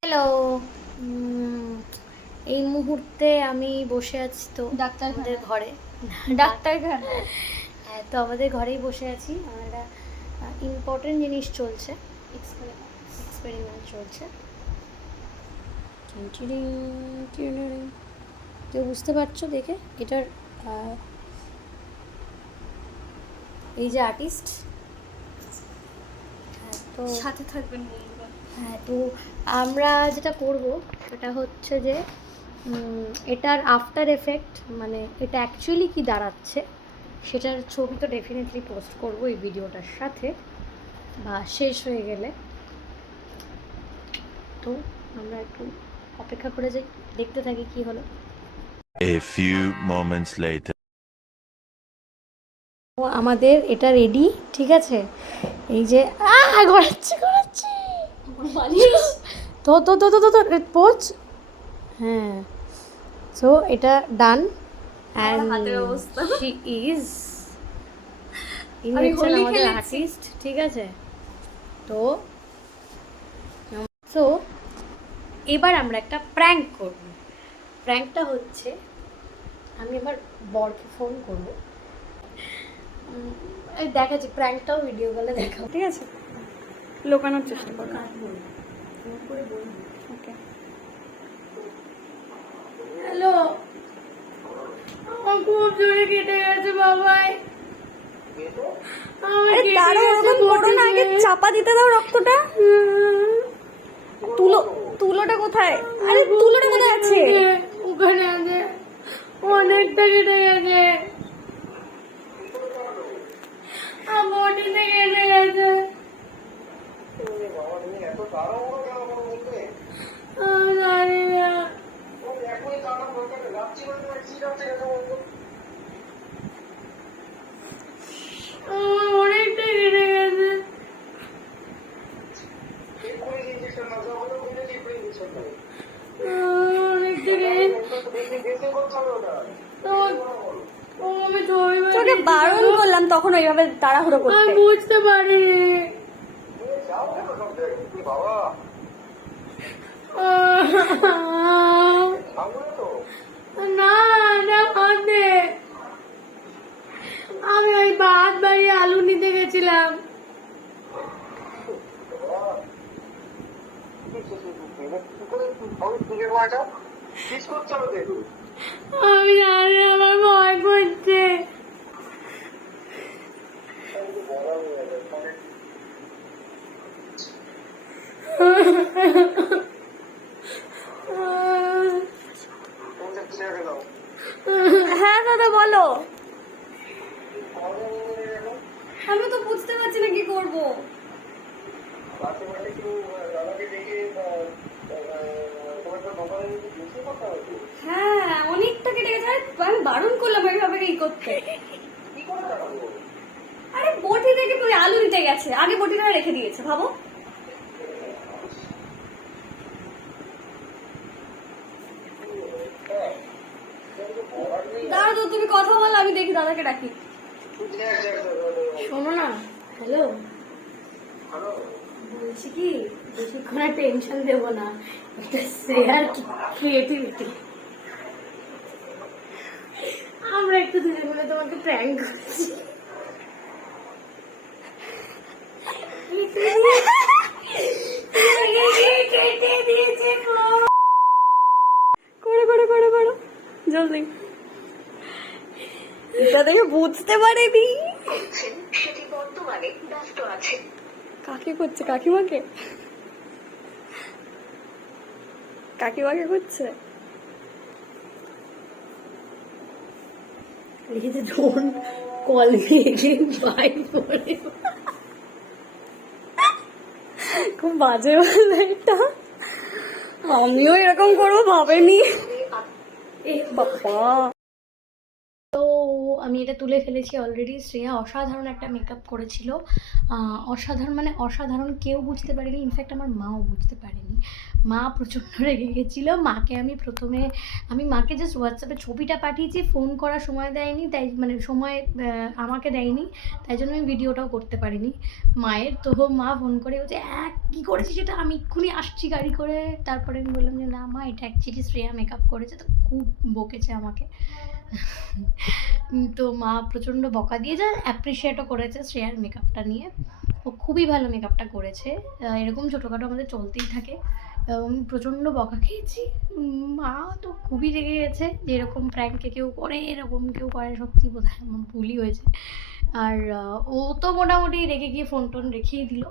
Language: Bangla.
হ্যালো, এই মুহূর্তে আমি বসে আছি তো ডাক্তারদের ঘরে। ডাক্তারখানা, হ্যাঁ, তো আমাদের ঘরেই বসে আছি। আমার একটা ইম্পর্টেন্ট জিনিস চলছে, এক্সপেরিমেন্ট চলছে। কেউ বুঝতে পারছো দেখে? এটার এই যে আর্টিস্ট, তো সাথে থাকবেন। হ্যাঁ, তো আমরা যেটা করব সেটা হচ্ছে যে এটার আফটার এফেক্ট, মানে এটা অ্যাকচুয়ালি কি দাঁড়াচ্ছে সেটার ছবি তো ডেফিনেটলি পোস্ট করব এই ভিডিওটার সাথে, বা শেষ হয়ে গেলে। তো আমরা একটু অপেক্ষা করে যাই, দেখতে থাকি কি হলো। A few moments later. আমাদের এটা রেডি, ঠিক আছে? এই যে ঘোরাচ্ছি তো তো তো তো তো পোচ, হ্যাঁ। সো এটা ডান, অ্যান্ড শি ইজ আমাদের আর্টিস্ট, ঠিক আছে? তো সো এবার আমরা একটা প্র্যাঙ্ক করব। প্র্যাঙ্কটা হচ্ছে, আমি এবার বরকে ফোন করব, দেখাচ্ছি প্র্যাঙ্কটাও ভিডিও কলে দেখাবো, ঠিক আছে? লোকানোর চেষ্টা করো। ওকে, হ্যালো, আমার খুব জোরে কেটে গেছে বাবাই। আগে চাপা দিতে দাও রক্তটা। তুলোটা কোথায়? আরে তুলোটা কোথায় আছে? ওখানে আছে, অনেকটা কেটে গেছে, বডিতে কেটে গেছে। জানি না, অনেকটা কেটে গেছে। তোকে বারণ করলাম তখন ওইভাবে তাড়াহুড়ো করতে। বুঝতে পারিনি। না না, আমি ওই ভাত বাড়ি আলু নিতে গেছিলাম। আমি জানি, আমার ভয় করছে। হ্যাঁ দাদা বলো। আমি তো বুঝতে পারছি না কি করবো। হ্যাঁ, অনেকটা কেটে গেছে। আমি বারণ করলাম এইভাবে ই করতে। আরে বটি থেকে তুই আলু নিতে গেছে, আগে বটিটা রেখে দিয়েছে, ভাবো। দাঁড়া তো, তুমি কথা বলো, আমি দেখি দাদাকে ডাকি। শোনো না, হ্যালো, বলছি কি, বেশিক্ষণ টেনশন দেবো না, এটা শেয়ার ক্রিয়েটিভিটি। আমরা একটু ধীরে ধীরে তোমাকে প্র্যাঙ্ক করছি। করো জলদি। এটা দেখে বুঝতে পারেনি সেটি বর্তমানে ব্যস্ত আছে। কাকে করছে? কাকিমাকে করছে। লিখেছে don't call me again, bye for. খুব বাজে বলে এটা, আমিও এরকম করবো ভাবেনি। এ বাবা, তো ও আমি এটা তুলে ফেলেছি অলরেডি। শ্রেয়া অসাধারণ একটা মেকআপ করেছিল, অসাধারণ মানে অসাধারণ, কেউ বুঝতে পারেনি, ইনফ্যাক্ট আমার মাও বুঝতে পারেনি। মা প্রচণ্ড রেগে গেছিলো। মাকে আমি মাকে জাস্ট হোয়াটসঅ্যাপে ছবিটা পাঠিয়েছি, ফোন করার সময় দেয়নি, তাই মানে সময় আমাকে দেয়নি, তাই জন্য আমি ভিডিওটাও করতে পারিনি মায়ের। তো মা ফোন করে বলছে কী করেছিস সেটা, আমি এক্ষুনি আসছি গাড়ি করে। তারপরে আমি বললাম যে না মা, এটা অ্যাকচুয়ালি শ্রেয়া মেকআপ করেছে। তো খুব বকেছে আমাকে। তো মা প্রচণ্ড বকা দিয়ে অ্যাপ্রিসিয়েটও করেছে শ্রেয়ার মেকআপটা নিয়ে। ও খুবই ভালো মেকআপটা করেছে। এরকম ছোটোখাটো আমাদের চলতেই থাকে। প্রচণ্ড বকা খেয়েছি। মা তো খুবই রেগে গেছে যে এরকম প্র্যাঙ্কে কেউ করে, এরকম কেউ করে, সত্যি বোধহয় আমার ভুলই হয়েছে। আর ও তো মোটামুটি রেগে গিয়ে ফোন টোন রেখেই দিল।